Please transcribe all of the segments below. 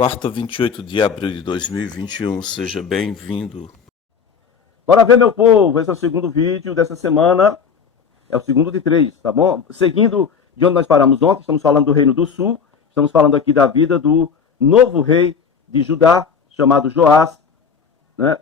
Quarta, 28 de abril de 2021, seja bem-vindo. Bora ver, meu povo, esse é o segundo vídeo dessa semana, é o segundo de 3, tá bom? Seguindo de onde nós paramos ontem, estamos falando do Reino do Sul, estamos falando aqui da vida do novo rei de Judá, chamado Joás, né?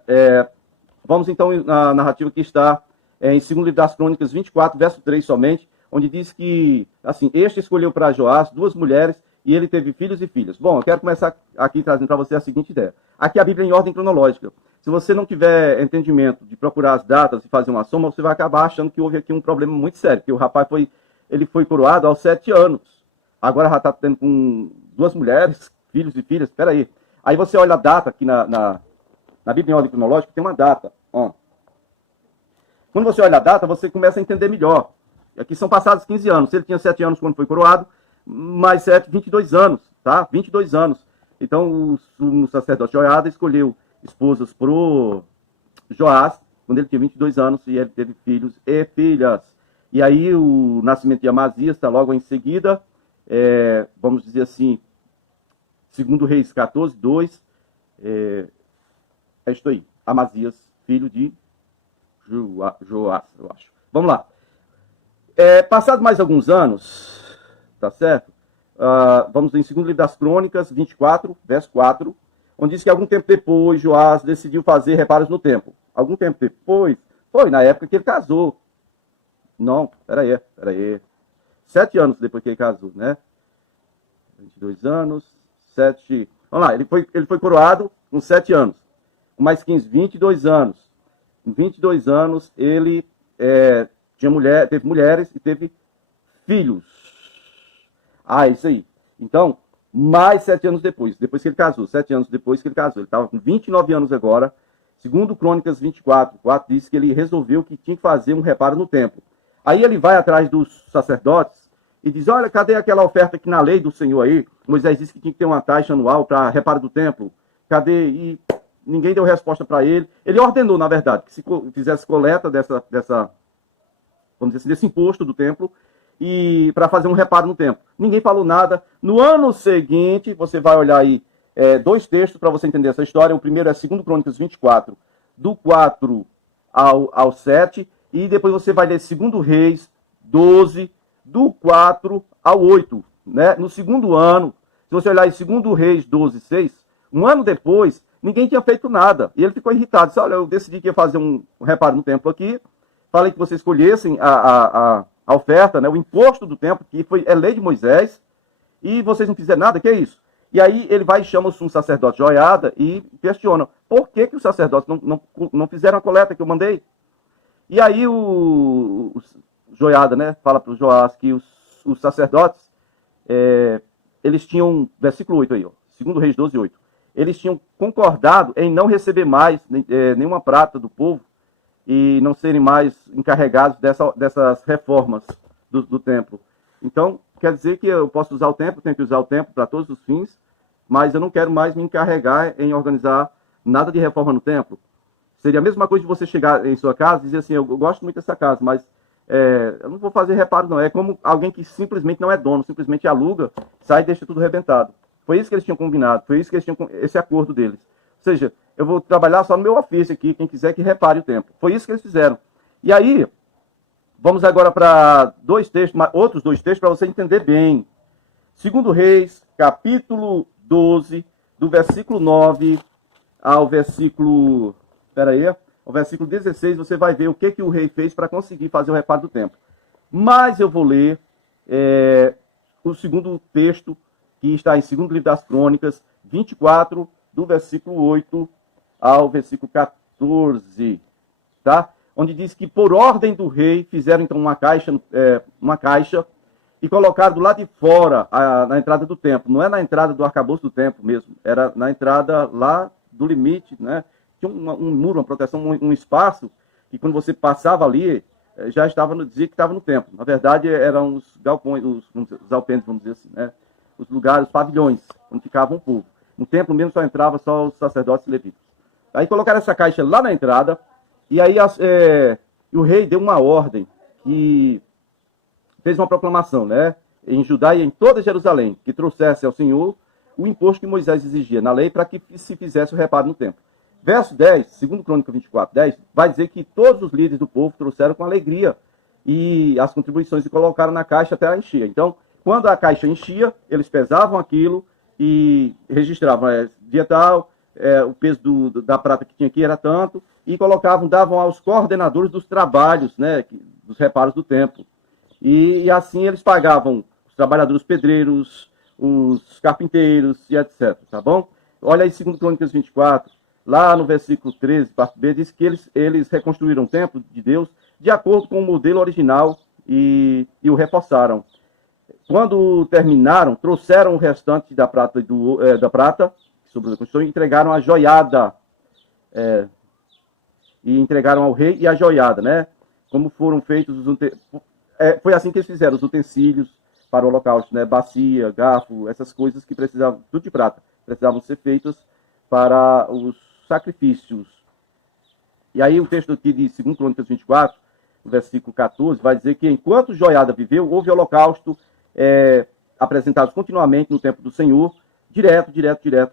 Vamos então na narrativa que está em 2 livro das Crônicas 24, verso 3 somente, onde diz que, assim, este escolheu para Joás 2 mulheres e ele teve filhos e filhas. Bom, eu quero começar aqui trazendo para você a seguinte ideia. Aqui a Bíblia é em ordem cronológica. Se você não tiver entendimento de procurar as datas e fazer uma soma, você vai acabar achando que houve aqui um problema muito sério, que o rapaz foi coroado aos 7 anos. Agora já está tendo com 2 mulheres, filhos e filhas. Espera aí. Aí você olha a data aqui na Bíblia em ordem cronológica, tem uma data. Ó. Quando você olha a data, você começa a entender melhor. Aqui são passados 15 anos. Ele tinha 7 anos quando foi coroado, mais 7, 22 anos, tá? 22 anos. Então, o sacerdote Joiada escolheu esposas pro Joás, quando ele tinha 22 anos, e ele teve filhos e filhas. E aí, o nascimento de Amazias está logo em seguida, vamos dizer assim, 2 Reis 14, 2, é isto aí, Amazias, filho de Joás, eu acho. Vamos lá. Passados mais alguns anos, tá certo? Vamos em 2 livro das Crônicas, 24, verso 4, onde diz que algum tempo depois Joás decidiu fazer reparos no templo. Algum tempo depois, foi na época que ele casou. Não, peraí. 7 anos depois que ele casou, né? 22 anos, 7... Vamos lá, ele foi coroado com 7 anos. Com mais 15, 22 anos. Com 22 anos, ele teve mulheres e teve filhos. Isso aí. Então, mais 7 anos depois que ele casou, 7 anos depois que ele casou, ele estava com 29 anos agora, segundo Crônicas 24, 4 diz que ele resolveu que tinha que fazer um reparo no templo. Aí ele vai atrás dos sacerdotes e diz, olha, cadê aquela oferta que na lei do Senhor aí, Moisés disse que tinha que ter uma taxa anual para reparo do templo, cadê? E ninguém deu resposta para ele. Ele ordenou, na verdade, que se fizesse coleta vamos dizer assim, desse imposto do templo, e para fazer um reparo no templo. Ninguém falou nada. No ano seguinte, você vai olhar aí 2 textos para você entender essa história. O primeiro é 2 Crônicas 24, do 4 ao 7, e depois você vai ler 2 Reis 12, do 4 ao 8. Né? No segundo ano, se você olhar em 2 Reis 12, 6, um ano depois, ninguém tinha feito nada. E ele ficou irritado. Disse, olha, eu decidi que ia fazer um reparo no templo aqui, falei que vocês escolhessem a oferta, né, o imposto do templo, que é lei de Moisés, e vocês não fizeram nada, que é isso? E aí ele vai e chama um sacerdote Joiada e questiona, por que os sacerdotes não fizeram a coleta que eu mandei? E aí o Joiada, né, fala para o Joás que os sacerdotes, eles tinham, versículo 8 aí, 2 Reis 12, 8, eles tinham concordado em não receber mais nenhuma prata do povo, e não serem mais encarregados dessas reformas do templo. Então, quer dizer que eu posso usar o templo, tenho que usar o templo para todos os fins, mas eu não quero mais me encarregar em organizar nada de reforma no templo. Seria a mesma coisa de você chegar em sua casa e dizer assim, eu gosto muito dessa casa, mas eu não vou fazer reparo não. É como alguém que simplesmente não é dono, simplesmente aluga, sai e deixa tudo arrebentado. Foi isso que eles tinham combinado, foi isso que eles tinham, esse acordo deles. Ou seja, eu vou trabalhar só no meu ofício aqui, quem quiser que repare o templo. Foi isso que eles fizeram. E aí, vamos agora para outros 2 textos para você entender bem. 2 Reis, capítulo 12, do versículo 9 ao versículo... ao versículo 16, você vai ver o que o rei fez para conseguir fazer o reparo do templo. Mas eu vou ler o segundo texto, que está em 2 livro das Crônicas, 24, do versículo 8 ao versículo 14, tá? Onde diz que por ordem do rei fizeram então uma caixa e colocaram do lado de fora, na entrada do templo. Não é na entrada do arcabouço do templo mesmo, era na entrada lá do limite, né? Tinha um muro, uma proteção, um espaço, e quando você passava ali, já dizia que estava no templo. Na verdade, eram os galpões, os alpendres, vamos dizer assim, né? Os lugares, os pavilhões, onde ficava o povo. No templo mesmo só entrava só os sacerdotes e levitas. Aí colocaram essa caixa lá na entrada, e aí o rei deu uma ordem, que fez uma proclamação, né? Em Judá e em toda Jerusalém, que trouxesse ao Senhor o imposto que Moisés exigia na lei para que se fizesse o reparo no templo. Verso 10, segundo Crônica 24, 10, vai dizer que todos os líderes do povo trouxeram com alegria e as contribuições e colocaram na caixa até ela encher. Então, quando a caixa enchia, eles pesavam aquilo e registravam dia tal, o peso da prata que tinha aqui era tanto, e davam aos coordenadores dos trabalhos, né, dos reparos do templo. E assim eles pagavam os trabalhadores pedreiros, os carpinteiros e etc, tá bom? Olha aí, 2 Crônicas 24, lá no versículo 13, parte B, diz que eles reconstruíram o templo de Deus de acordo com o modelo original e o reforçaram. Quando terminaram, trouxeram o restante da prata, que sobrou da construção, e entregaram a joiada, e entregaram ao rei e a joiada, né? Como foram feitos foi assim que eles fizeram os utensílios para o holocausto, né? Bacia, garfo, essas coisas que precisavam, tudo de prata, precisavam ser feitas para os sacrifícios. E aí o texto aqui de 2 Crônicas 24, versículo 14, vai dizer que enquanto Joiada viveu, houve holocausto apresentados continuamente no templo do Senhor, direto,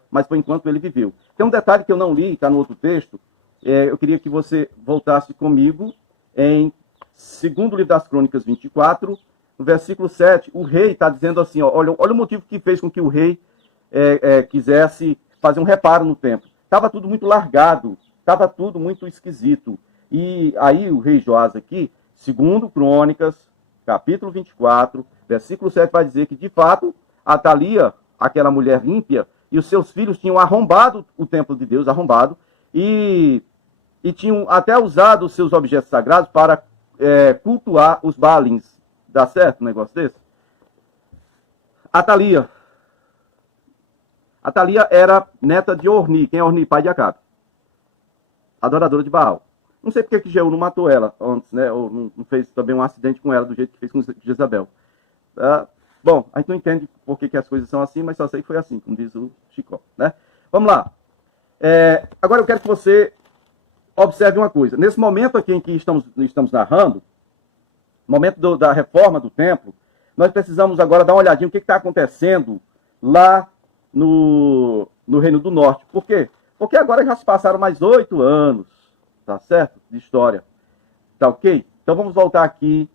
mas foi enquanto ele viveu. Tem um detalhe que eu não li, está no outro texto, eu queria que você voltasse comigo em 2º livro das Crônicas 24, no versículo 7, o rei está dizendo assim, olha o motivo que fez com que o rei quisesse fazer um reparo no templo. Estava tudo muito largado, estava tudo muito esquisito. E aí o rei Joás aqui, 2 Crônicas, capítulo 24, versículo 7, vai dizer que, de fato, Atalia, aquela mulher ímpia, e os seus filhos tinham arrombado o templo de Deus, e tinham até usado os seus objetos sagrados para cultuar os Baalins. Dá certo um negócio desse? Atalia era neta de Orni. Quem é Orni? Pai de Acabe. Adoradora de Baal. Não sei porque que Jeú não matou ela antes, né? Ou não fez também um acidente com ela, do jeito que fez com Jezabel. Bom, a gente não entende por que as coisas são assim, mas só sei que foi assim, como diz o Chicó, né? Vamos lá. Agora eu quero que você observe uma coisa. Nesse momento aqui em que estamos narrando, momento da reforma do templo, nós precisamos agora dar uma olhadinha no que está acontecendo lá no Reino do Norte. Por quê? Porque agora já se passaram mais 8 anos, tá certo? De história. Tá ok? Então vamos voltar aqui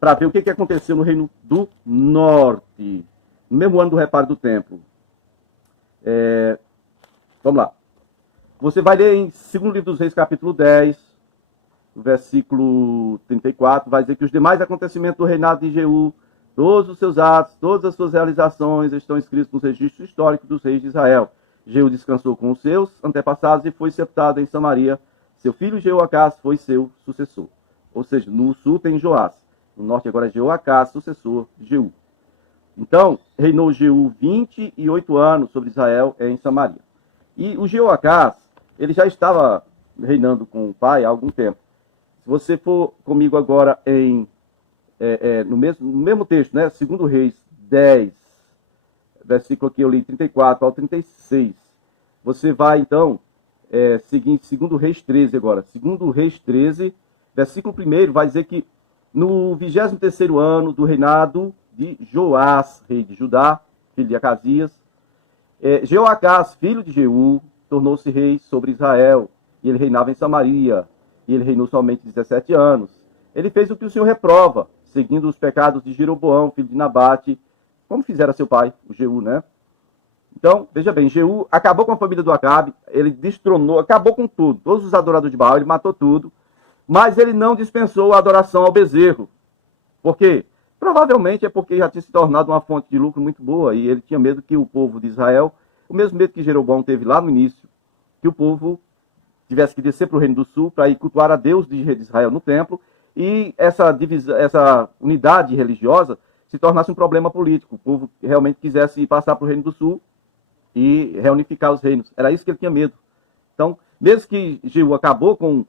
para ver o que aconteceu no Reino do Norte, no mesmo ano do reparo do templo. Vamos lá. Você vai ler em 2º livro dos Reis, capítulo 10, versículo 34, vai dizer que os demais acontecimentos do reinado de Jeú, todos os seus atos, todas as suas realizações estão escritos nos registros históricos dos reis de Israel. Jeú descansou com os seus antepassados e foi sepultado em Samaria. Seu filho Jeoacás foi seu sucessor. Ou seja, no sul tem Joás, no norte agora é Jeoacás, sucessor de Jeú. Então, reinou Jeú 28 anos sobre Israel em Samaria. E o Jeoacás, ele já estava reinando com o pai há algum tempo. Se você for comigo agora no mesmo texto, né? 2 Reis 10, versículo aqui eu li 34 ao 36. Você vai, então, seguir 2 Reis 13 agora. 2 Reis 13, versículo 1, vai dizer que no 23º ano do reinado de Joás, rei de Judá, filho de Acasias, Jeoacás, filho de Jeú, tornou-se rei sobre Israel, e ele reinava em Samaria, e ele reinou somente 17 anos. Ele fez o que o Senhor reprova, seguindo os pecados de Jeroboão, filho de Nabate, como fizera seu pai, o Jeú, né? Então, veja bem, Jeú acabou com a família do Acabe, ele destronou, acabou com tudo, todos os adoradores de Baal, ele matou tudo, mas ele não dispensou a adoração ao bezerro. Por quê? Provavelmente é porque já tinha se tornado uma fonte de lucro muito boa, e ele tinha medo que o povo de Israel, o mesmo medo que Jeroboão teve lá no início, que o povo tivesse que descer para o Reino do Sul para ir cultuar a Deus de Israel no templo, e essa unidade religiosa se tornasse um problema político. O povo realmente quisesse passar para o Reino do Sul e reunificar os reinos. Era isso que ele tinha medo. Então, mesmo que Jeú acabou com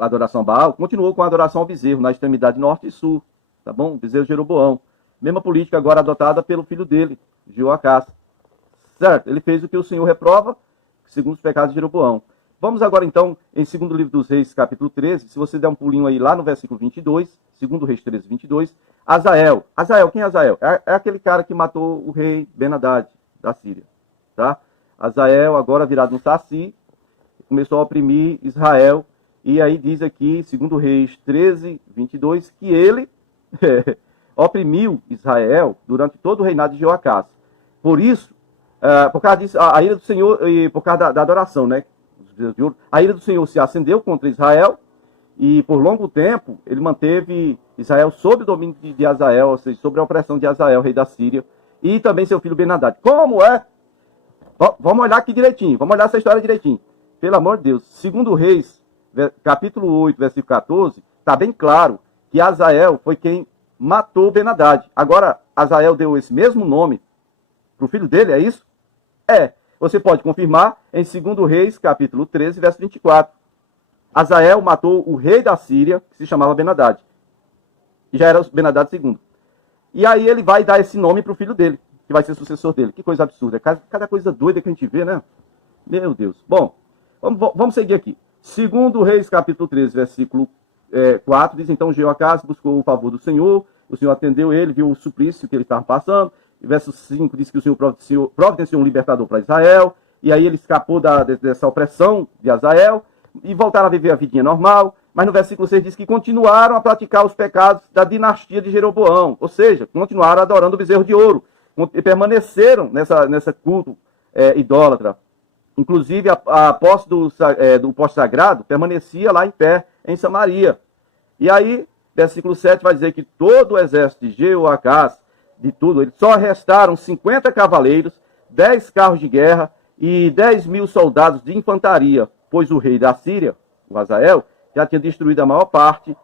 a adoração a Baal, continuou com a adoração ao bezerro na extremidade norte e sul. Tá bom? O bezerro Jeroboão. Mesma política agora adotada pelo filho dele, Jeoacás. Certo? Ele fez o que o Senhor reprova, segundo os pecados de Jeroboão. Vamos agora, então, em 2º livro dos Reis, capítulo 13, se você der um pulinho aí lá no versículo 22, 2 Reis 13, 22, Azael. Azael, quem é Azael? É aquele cara que matou o rei Ben-Hadad, da Síria. Tá? Azael, agora virado no saci, começou a oprimir Israel. E aí diz aqui, segundo Reis 13, 22, que ele oprimiu Israel durante todo o reinado de Jeoacás. Por isso, por causa disso, a ira do Senhor, e por causa da adoração, né? A ira do Senhor se acendeu contra Israel, e por longo tempo ele manteve Israel sob o domínio de Azael, ou seja, sob a opressão de Azael, rei da Síria, e também seu filho Ben-Hadad. Como é? Vamos olhar aqui direitinho, vamos olhar essa história direitinho. Pelo amor de Deus, segundo Reis, capítulo 8, versículo 14, está bem claro que Azael foi quem matou Ben-Hadad. Agora, Azael deu esse mesmo nome para o filho dele, é isso? É. Você pode confirmar em 2 Reis, capítulo 13, verso 24. Azael matou o rei da Síria, que se chamava Ben-Hadad. E já era Ben-Hadad II. E aí ele vai dar esse nome para o filho dele, que vai ser sucessor dele. Que coisa absurda. Cada coisa doida que a gente vê, né? Meu Deus. Bom, vamos seguir aqui. 2 Reis, capítulo 13, versículo 4, diz: então Jeoacás buscou o favor do Senhor atendeu ele, viu o suplício que ele estava passando. E verso 5 diz que o Senhor providenciou um libertador para Israel, e aí ele escapou dessa opressão de Azael, e voltaram a viver a vidinha normal. Mas no versículo 6 diz que continuaram a praticar os pecados da dinastia de Jeroboão, ou seja, continuaram adorando o bezerro de ouro, e permaneceram nessa culto idólatra. Inclusive, a posse do poste sagrado permanecia lá em pé, em Samaria. E aí, versículo 7 vai dizer que todo o exército de Jeoacás, de tudo, eles só restaram 50 cavaleiros, 10 carros de guerra e 10.000 soldados de infantaria, pois o rei da Síria, o Azael, já tinha destruído a maior parte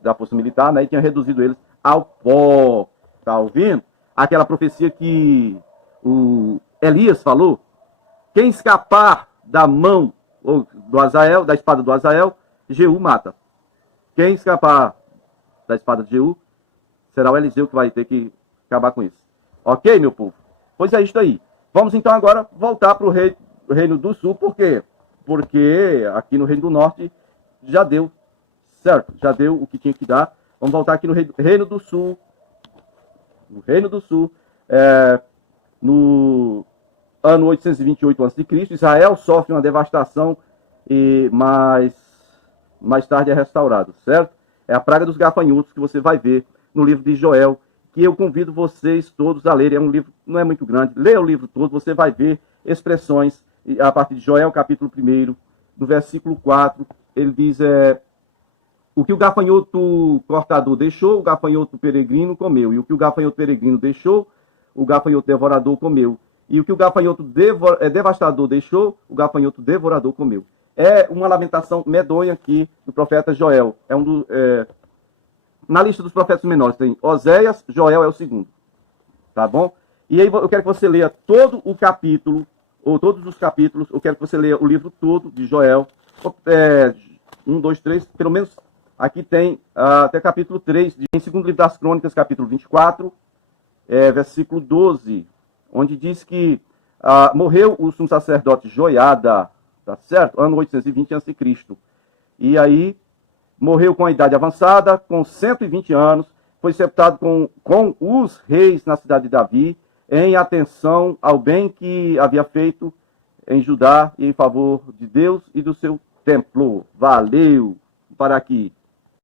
da força militar, né, e tinha reduzido eles ao pó. Tá ouvindo? Aquela profecia que o Elias falou: quem escapar da mão do Azael, da espada do Azael, Jeú mata. Quem escapar da espada de Jeú, será o Eliseu que vai ter que acabar com isso. Ok, meu povo? Pois é isso aí. Vamos então agora voltar para o Reino do Sul. Por quê? Porque aqui no Reino do Norte já deu, certo? Já deu o que tinha que dar. Vamos voltar aqui no Reino do Sul. No Reino do Sul, no ano 828 a.C., Israel sofre uma devastação, mas mais tarde é restaurado, certo? É a praga dos gafanhotos que você vai ver no livro de Joel, que eu convido vocês todos a lerem. É um livro, não é muito grande, leia o livro todo, você vai ver expressões a partir de Joel, capítulo 1, no versículo 4, ele diz: o que o gafanhoto cortador deixou, o gafanhoto peregrino comeu. E o que o gafanhoto peregrino deixou, o gafanhoto devorador comeu. E o que o gafanhoto devastador deixou, o gafanhoto devorador comeu. É uma lamentação medonha aqui do profeta Joel. Na lista dos profetas menores tem Oséias, Joel é o segundo. Tá bom? E aí eu quero que você leia todo o capítulo, ou todos os capítulos. Eu quero que você leia o livro todo de Joel. 1, 2, 3, pelo menos aqui tem até capítulo 3, em 2º livro das Crônicas, capítulo 24, versículo 12, onde diz que morreu o sumo sacerdote Joiada, tá certo? Ano 820 a.C. E aí morreu com a idade avançada, com 120 anos, foi sepultado com os reis na cidade de Davi, em atenção ao bem que havia feito em Judá e em favor de Deus e do seu templo. Valeu! Para aqui.